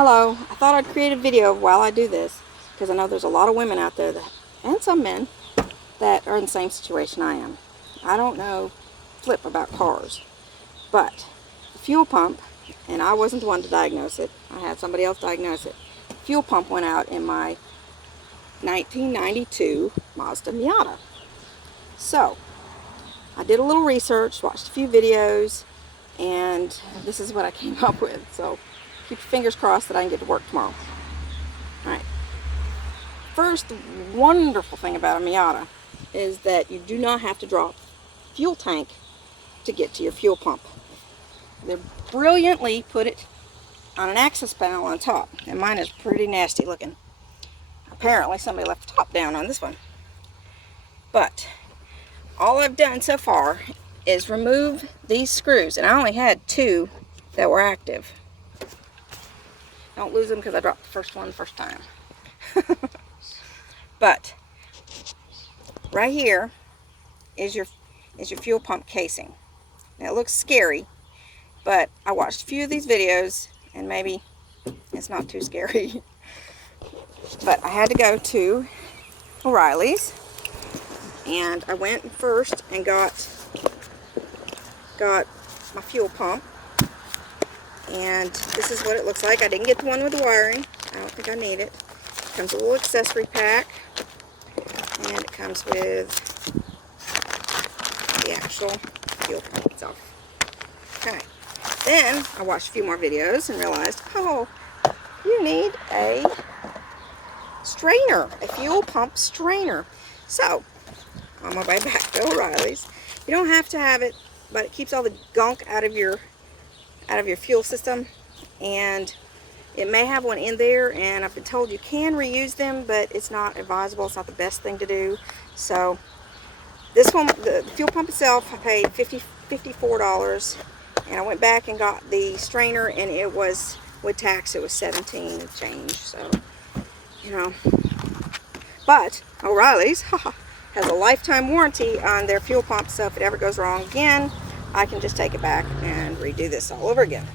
Hello, I thought I'd create a video while I do this because I know there's a lot of women out there and some men that are in the same situation I am. I don't know flip about cars, but the fuel pump, and I wasn't the one to diagnose it, I had somebody else diagnose it. The fuel pump went out in my 1992 Mazda Miata. So, I did a little research, watched a few videos, and this is what I came up with. So, keep your fingers crossed that I can get to work tomorrow. Alright. First wonderful thing about a Miata is that you do not have to drop fuel tank to get to your fuel pump. They brilliantly put it on an access panel on top, and mine is pretty nasty looking. Apparently somebody left the top down on this one. But all I've done so far is remove these screws, and I only had two that were active. Don't lose them because I dropped the first one the first time. But right here is your fuel pump casing. Now it looks scary, but I watched a few of these videos and maybe it's not too scary. But I had to go to O'Reilly's, and I went first and got my fuel pump, and this is what it looks like. I didn't get the one with the wiring. I don't think I need it. It comes with a little accessory pack, and it comes with the actual fuel pump itself. Okay, then I watched a few more videos and realized, oh, you need a strainer, a fuel pump strainer. So, on my way back to O'Reilly's, you don't have to have it, but it keeps all the gunk out of your fuel system, and it may have one in there, and I've been told you can reuse them, but it's not advisable. It's not the best thing to do. So this one, the fuel pump itself, I paid $54, and I went back and got the strainer, and it was, with tax, it was $17 and change. So, you know, but O'Reilly's has a lifetime warranty on their fuel pump, so if it ever goes wrong again, I can just take it back and redo this all over again.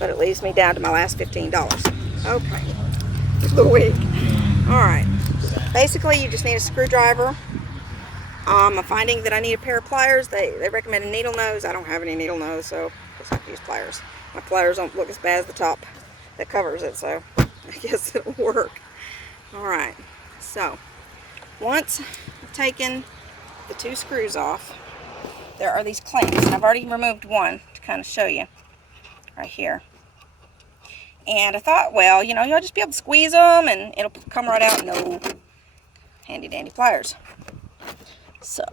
But it leaves me down to my last $15. Okay, the week. Alright, basically you just need a screwdriver. I'm finding that I need a pair of pliers. They recommend a needle nose. I don't have any needle nose, so I just have to use pliers. My pliers don't look as bad as the top that covers it, so I guess it'll work. Alright, so once I've taken the two screws off, there are these clamps, and I've already removed one to kind of show you right here. And I thought, well, you know, you'll just be able to squeeze them and it'll come right out. No, handy dandy pliers. So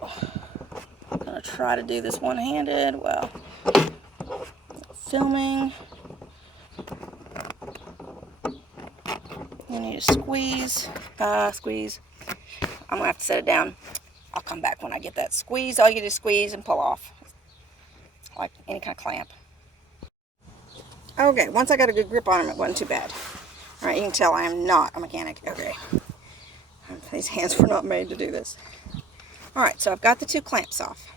I'm gonna try to do this one-handed. Well, filming. You need to squeeze. Squeeze. I'm gonna have to set it down. I'll come back when I get that. Squeeze. All you do is squeeze and pull off, like any kind of clamp. Okay, once I got a good grip on them, it wasn't too bad. Alright, you can tell I am not a mechanic. Okay. These hands were not made to do this. Alright, so I've got the two clamps off.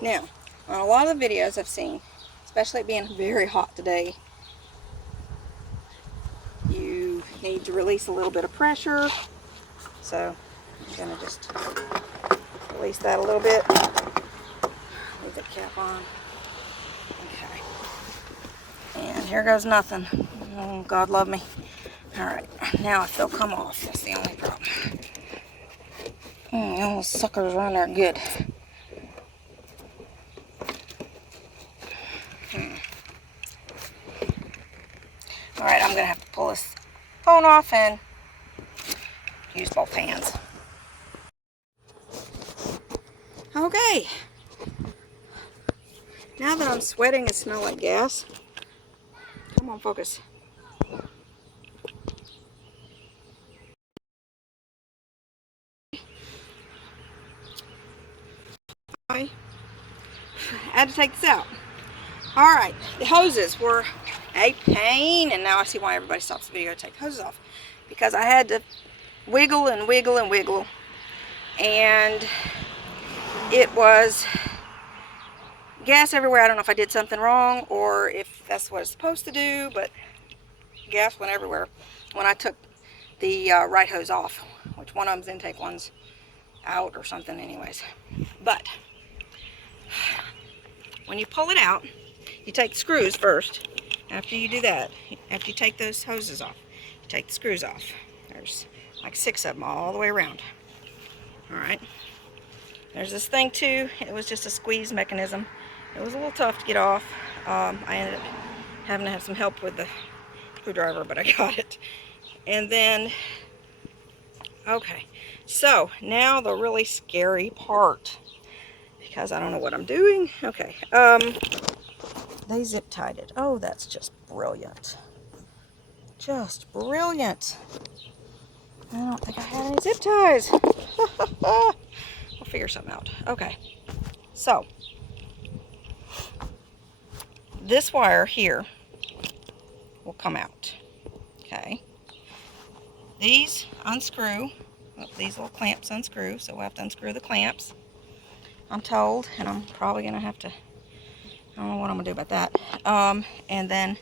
Now, on a lot of the videos I've seen, especially it being very hot today, you need to release a little bit of pressure. So, I'm going to just release that a little bit. Leave the cap on. Okay. And here goes nothing. Oh, God love me. Alright, now if they'll come off, that's the only problem. Those suckers are on there good. Alright, I'm going to have to pull this phone off and use both hands. Okay. Now that I'm sweating and smell like gas, come on, focus. I had to take this out. Alright, the hoses were a pain, and now I see why everybody stops the video to take the hoses off. Because I had to wiggle and wiggle and wiggle, and it was gas everywhere. I don't know if I did something wrong or if that's what it's supposed to do, but gas went everywhere when I took the right hose off, which one of them's intake, one's out or something anyways. But when you pull it out, you take the screws first. After you do that, after you take those hoses off, you take the screws off. There's like 6 of them all the way around. Alright. There's this thing too. It was just a squeeze mechanism. It was a little tough to get off. I ended up having to have some help with the screwdriver, but I got it. And then, okay, so now the really scary part, because I don't know what I'm doing. Okay, they zip tied it. Oh, that's just brilliant. Just brilliant. I don't think I had any zip ties. We'll figure something out. Okay, so this wire here will come out. Okay, these unscrew. These little clamps unscrew, so we'll have to unscrew the clamps, I'm told, and I'm probably gonna have to, I don't know what I'm gonna do about that. And then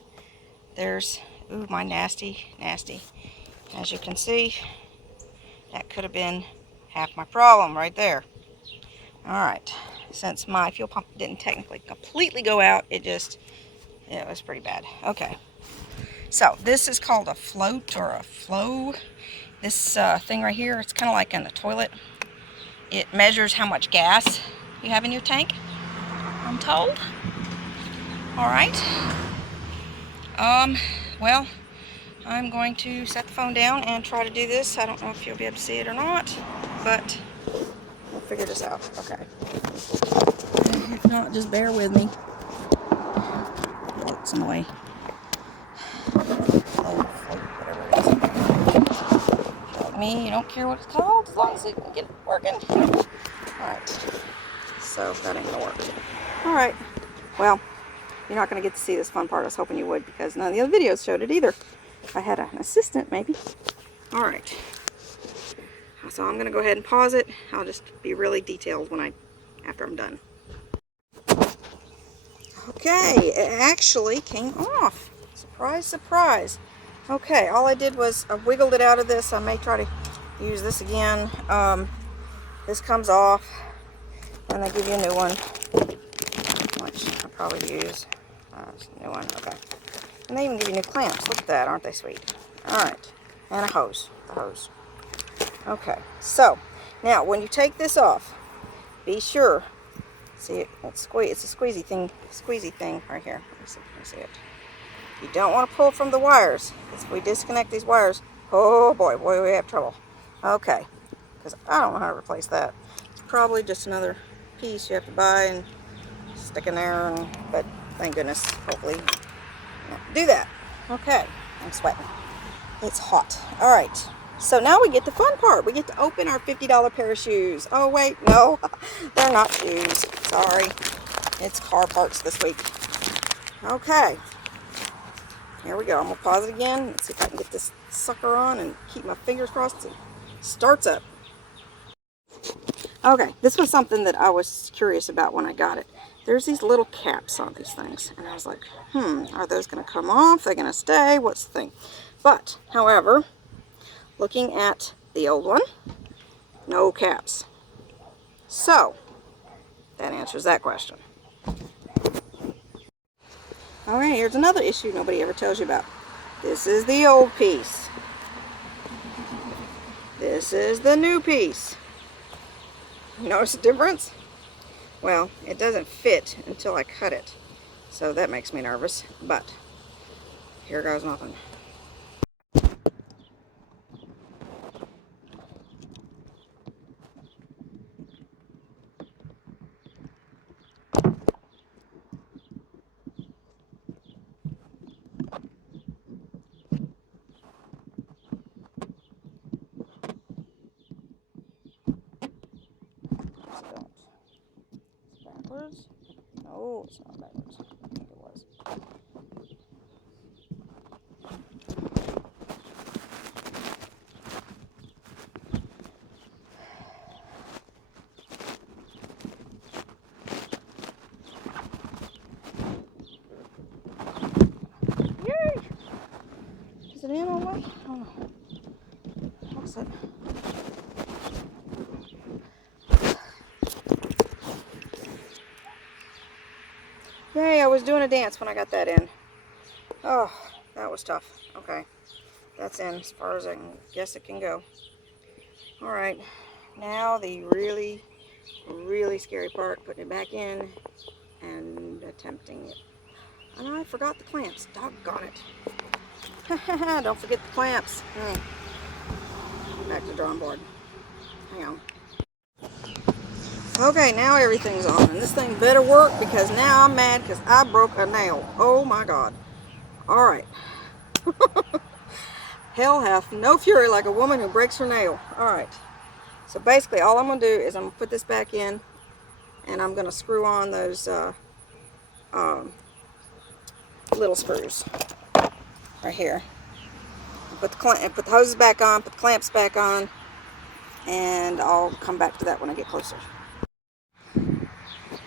there's, ooh, my nasty, as you can see, that could have been half my problem right there. Alright, since my fuel pump didn't technically completely go out, it was pretty bad. Okay, so this is called a float or a flow. This thing right here, it's kind of like in the toilet. It measures how much gas you have in your tank, I'm told. Alright. Well, I'm going to set the phone down and try to do this. I don't know if you'll be able to see it or not, but we'll figure this out. Okay. If not, just bear with me. Floats in the way. Float, whatever it is. Like me, you don't care what it's called as long as you can get it working. Alright. So that ain't gonna work. Alright. Well, you're not going to get to see this fun part. I was hoping you would, because none of the other videos showed it either. If I had an assistant, maybe. Alright. So I'm going to go ahead and pause it. I'll just be really detailed after I'm done. Okay, it actually came off. Surprise, surprise. Okay, all I did was I wiggled it out of this. I may try to use this again. This comes off, and they give you a new one, which I'll probably use. New one, okay. And they even give you new clamps. Look at that, aren't they sweet? Alright, and a hose. The hose. Okay, so now when you take this off, be sure. See it? It's a squeezy thing right here. Let me see if you can see it. You don't want to pull from the wires. Because if we disconnect these wires, oh boy, we have trouble. Okay, because I don't know how to replace that. It's probably just another piece you have to buy and stick in there. But thank goodness, hopefully, do that. Okay, I'm sweating. It's hot. All right. So now we get the fun part. We get to open our $50 pair of shoes. Oh, wait, no, they're not shoes. Sorry. It's car parts this week. Okay. Here we go. I'm going to pause it again. Let's see if I can get this sucker on and keep my fingers crossed. It starts up. Okay, this was something that I was curious about when I got it. There's these little caps on these things. And I was like, are those going to come off? Are they going to stay? What's the thing? But, however, looking at the old one, no caps. So, that answers that question. Alright, here's another issue nobody ever tells you about. This is the old piece. This is the new piece. You notice the difference? Well, it doesn't fit until I cut it. So that makes me nervous, but here goes nothing. Backwards? No, it's not backwards. I think it was. Yay! it in all the way? I don't know. What's it? Yay, I was doing a dance when I got that in. Oh, that was tough. Okay, that's in as far as I guess it can go. All right, now the really, really scary part, putting it back in and attempting it. And I forgot the clamps. Doggone it. Don't forget the clamps. Back to the drawing board. Hang on. Okay, now everything's on. And this thing better work because now I'm mad because I broke a nail. Oh my God. All right. Hell hath no fury like a woman who breaks her nail. All right. So basically all I'm going to do is I'm going to put this back in and I'm going to screw on those little screws right here. Put the hoses back on, put the clamps back on, and I'll come back to that when I get closer.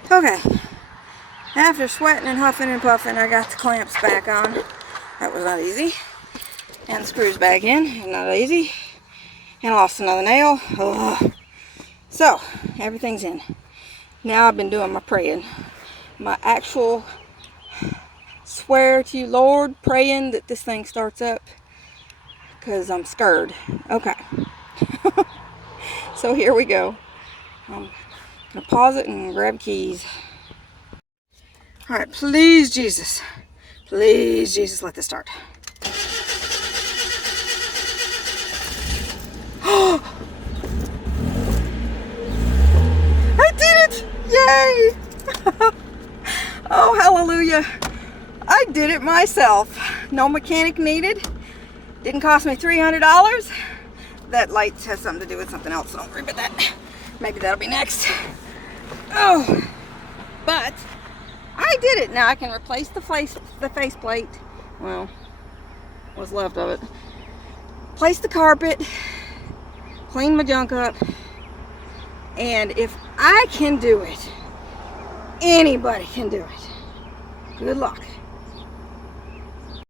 Okay, after sweating and huffing and puffing, I got the clamps back on. That was not easy. And the screws back in, not easy. And I lost another nail. Ugh. So, everything's in. Now I've been doing my praying. My actual swear to you, Lord, praying that this thing starts up. Because I'm scared. Okay. So here we go. I'm going to pause it and grab keys. Alright, please Jesus, let this start. I did it! Yay! Oh, hallelujah. I did it myself. No mechanic needed. Didn't cost me $300. That light has something to do with something else, so don't worry about that. Maybe that'll be next. Oh, but I did it. Now I can replace the faceplate. Well, what's left of it. Place the carpet. Clean my junk up. And if I can do it, anybody can do it. Good luck.